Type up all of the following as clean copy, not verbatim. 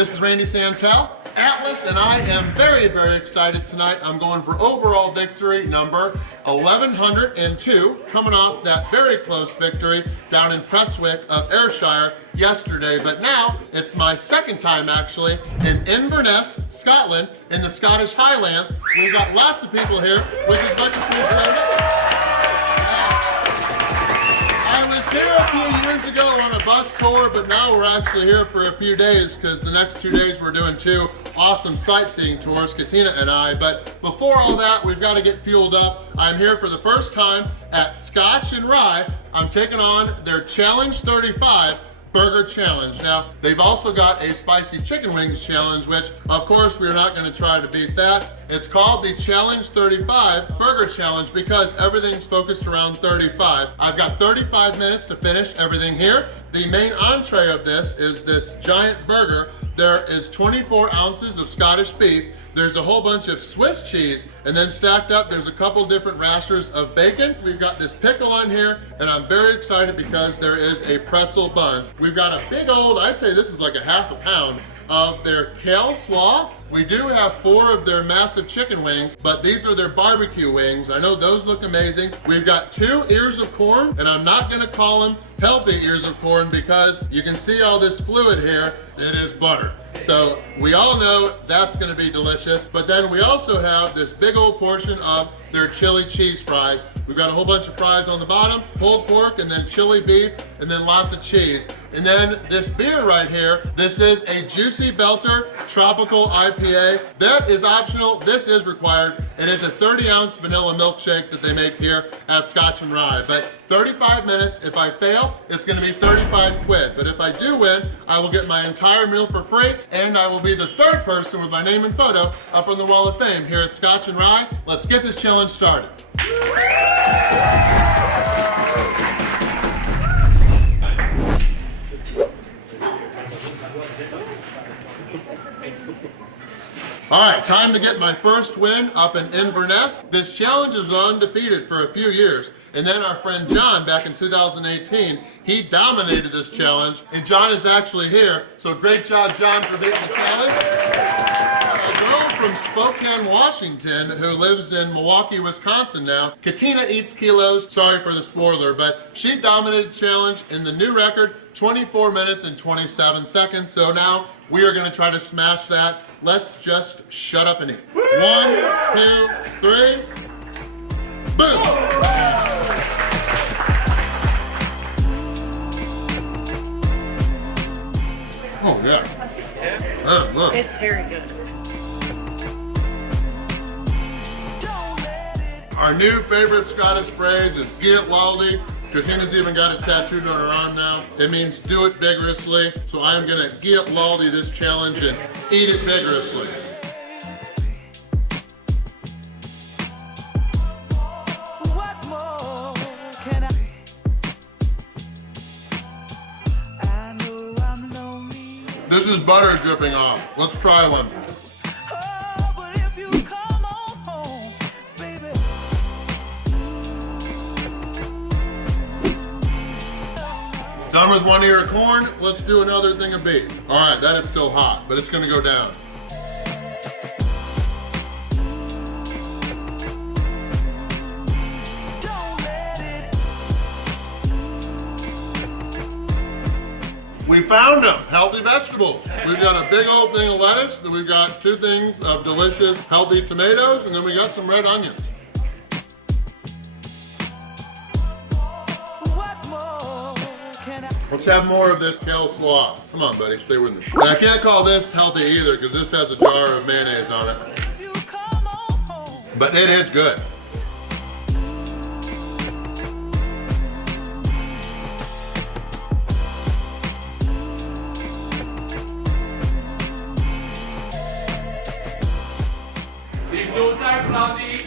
This is Randy Santel, Atlas, and I am very, very excited tonight. I'm going for overall victory number 1102, coming off that very close victory down in Prestwick of Ayrshire yesterday. But now it's my second time actually in Inverness, Scotland, in the Scottish Highlands. We've got lots of people here, which is much appreciated. I was here a few years ago on a bus tour, but now we're actually here for a few days because the next 2 days we're doing two awesome sightseeing tours, Katina and I. But before all that, we've got to get fueled up. I'm here for the first time at Scotch Rye. I'm taking on their Challenge 35 Burger Challenge. Now, they've also got a spicy chicken wings challenge, which of course we're not going to try to beat that. It's called the Challenge 35 Burger Challenge because everything's focused around 35. I've got 35 minutes to finish everything here. The main entree of this is this giant burger. There is 24 ounces of Scottish beef. There's a whole bunch of Swiss cheese, and then stacked up, there's a couple different rashers of bacon. We've got this pickle on here, and I'm very excited because there is a pretzel bun. We've got a big old, I'd say this is like a half a pound, of their kale slaw. We do have 4 of their massive chicken wings, but these are their barbecue wings. I know those look amazing. We've got 2 ears of corn, and I'm not gonna call them healthy ears of corn because you can see all this fluid here. It is butter. So we all know that's gonna be delicious, but then we also have this big old portion of their chili cheese fries. We've got a whole bunch of fries on the bottom, pulled pork, and then chili beef, and then lots of cheese. And then this beer right here, this is a Juicy Belter Tropical IPA. That is optional, this is required. It is a 30-ounce vanilla milkshake that they make here at Scotch Rye. But 35 minutes, if I fail, it's gonna be 35 quid. But if I do win, I will get my entire meal for free, and I will be the 3rd person with my name and photo up on the Wall of Fame here at Scotch Rye. Let's get this challenge started. All right, time to get my first win up in Inverness. This challenge is undefeated for a few years. And then our friend John, back in 2018, he dominated this challenge. And John is actually here. So great job, John, for beating the challenge. A girl from Spokane, Washington, who lives in Milwaukee, Wisconsin now. Katina eats kilos. Sorry for the spoiler, but she dominated the challenge in the new record, 24 minutes and 27 seconds. So now we are gonna try to smash that. Let's just shut up and eat. 1, 2, 3. Boom! Oh yeah. Oh, look. It's very good. Our new favorite Scottish phrase is "Get Laldy." Katina's even got it tattooed on her arm now. It means do it vigorously. So I'm gonna get Laldy this challenge and eat it vigorously. What more can I know I'm lonely. This is butter dripping off. Let's try one. Oh, but if you come on home, baby. Done with 1 ear of corn, let's do another thing of beef. All right, that is still hot, but it's gonna go down. Don't let it. We found them, healthy vegetables. We've got a big old thing of lettuce, then we've got 2 things of delicious, healthy tomatoes, and then we got some red onions. What more can I? Let's have more of this kale slaw. Come on, buddy, stay with me. And I can't call this healthy either because this has a jar of mayonnaise on it. If you come on home. But it is good. If you die cloudy,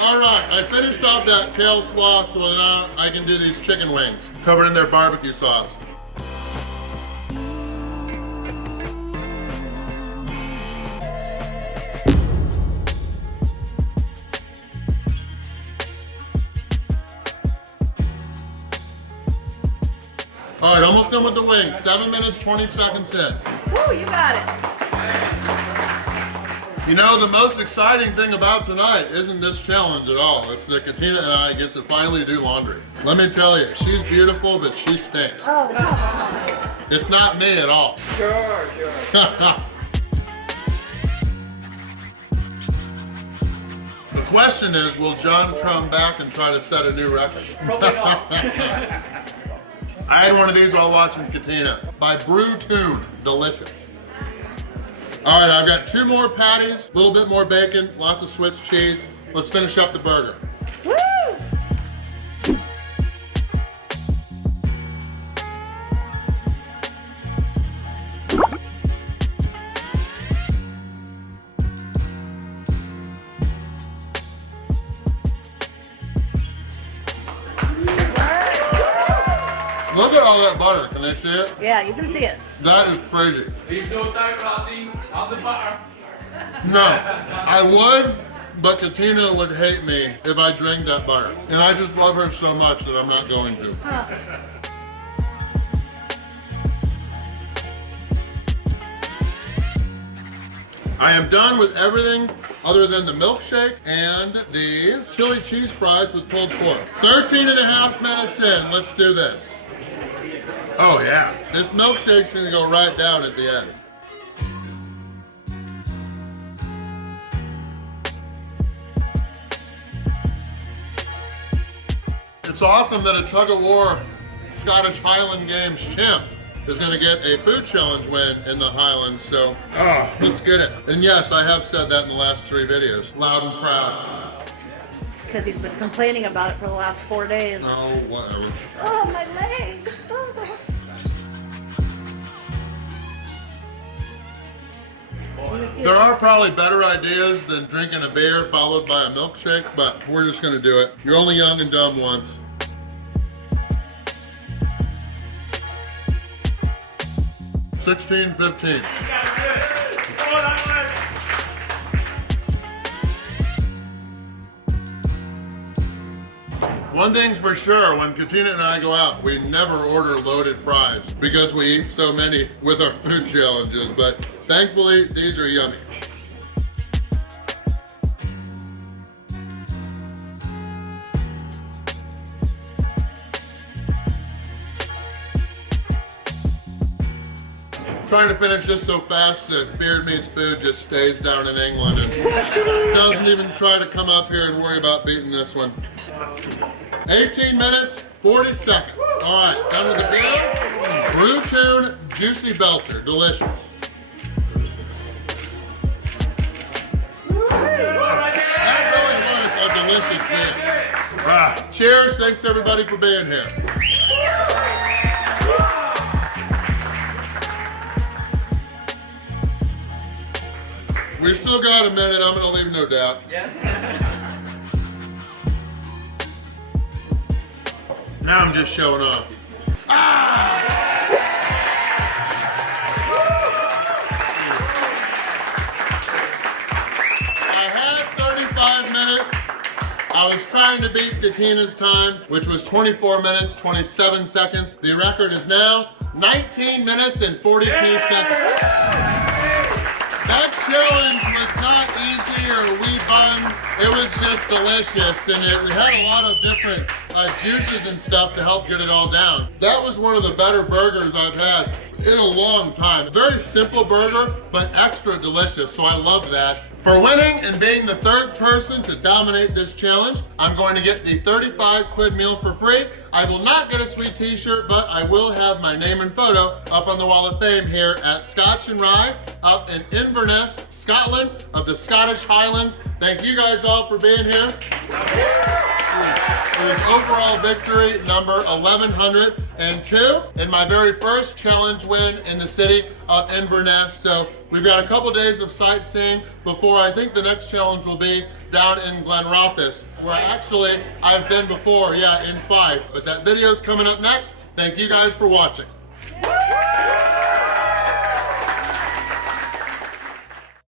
All right, I finished off that kale slaw, so now I can do these chicken wings covered in their barbecue sauce. Almost done with the wing. 7 minutes, 20 seconds in. Woo, you got it. You know, the most exciting thing about tonight isn't this challenge at all. It's that Katina and I get to finally do laundry. Let me tell you, she's beautiful, but she stinks. Oh, come on. It's not me at all. Sure. The question is, will John come back and try to set a new record? Probably not. I had one of these while watching Katina by Brew Tune. Delicious. All right, I've got 2 more patties, a little bit more bacon, lots of Swiss cheese. Let's finish up the burger. Woo! Look at all that butter. Can they see it? Yeah, you can see it. That is crazy. Leave no doubt, Randy, on the butter. No, I would, but Katina would hate me if I drank that butter. And I just love her so much that I'm not going to. I am done with everything other than the milkshake and the chili cheese fries with pulled pork. 13.5 minutes in, let's do this. Oh yeah, this milkshake's gonna go right down at the end. It's awesome that a tug-of-war Scottish Highland Games champ is gonna get a food challenge win in the Highlands, so let's get it. And yes, I have said that in the last 3 videos, loud and proud. Because he's been complaining about it for the last 4 days. Oh, whatever. Oh, my legs. There are probably better ideas than drinking a beer followed by a milkshake, but we're just gonna do it. You're only young and dumb once. $16.15. One thing's for sure, when Katina and I go out, we never order loaded fries because we eat so many with our food challenges, but thankfully, these are yummy. Trying to finish this so fast that Beard Meats Food just stays down in England and doesn't even try to come up here and worry about beating this one. 18 minutes, 40 seconds. All right, done with the beer. Brew Tune Juicy Belter, delicious. That really was a delicious beer. Cheers, thanks everybody for being here. We still got a minute, I'm gonna leave no doubt. Yeah. Now I'm just showing off. I had 35 minutes. I was trying to beat Katina's time, which was 24 minutes, 27 seconds. The record is now 19 minutes and 42 seconds. That challenge was not easy or wee buns. It was just delicious, and it had a lot of different juices and stuff to help get it all down. That was one of the better burgers I've had in a long time. Very simple burger, but extra delicious, so I love that. For winning and being the 3rd person to dominate this challenge, I'm going to get the 35 quid meal for free. I will not get a sweet t-shirt, but I will have my name and photo up on the wall of fame here at Scotch Rye up in Inverness, Scotland of the Scottish Highlands. Thank you guys all for being here. It was overall victory number 1102 and my very first challenge win in the city of Inverness. So we've got a couple days of sightseeing before I think the next challenge will be down in Glenrothes, where actually I've been before, yeah, in Fife. But that video's coming up next. Thank you guys for watching.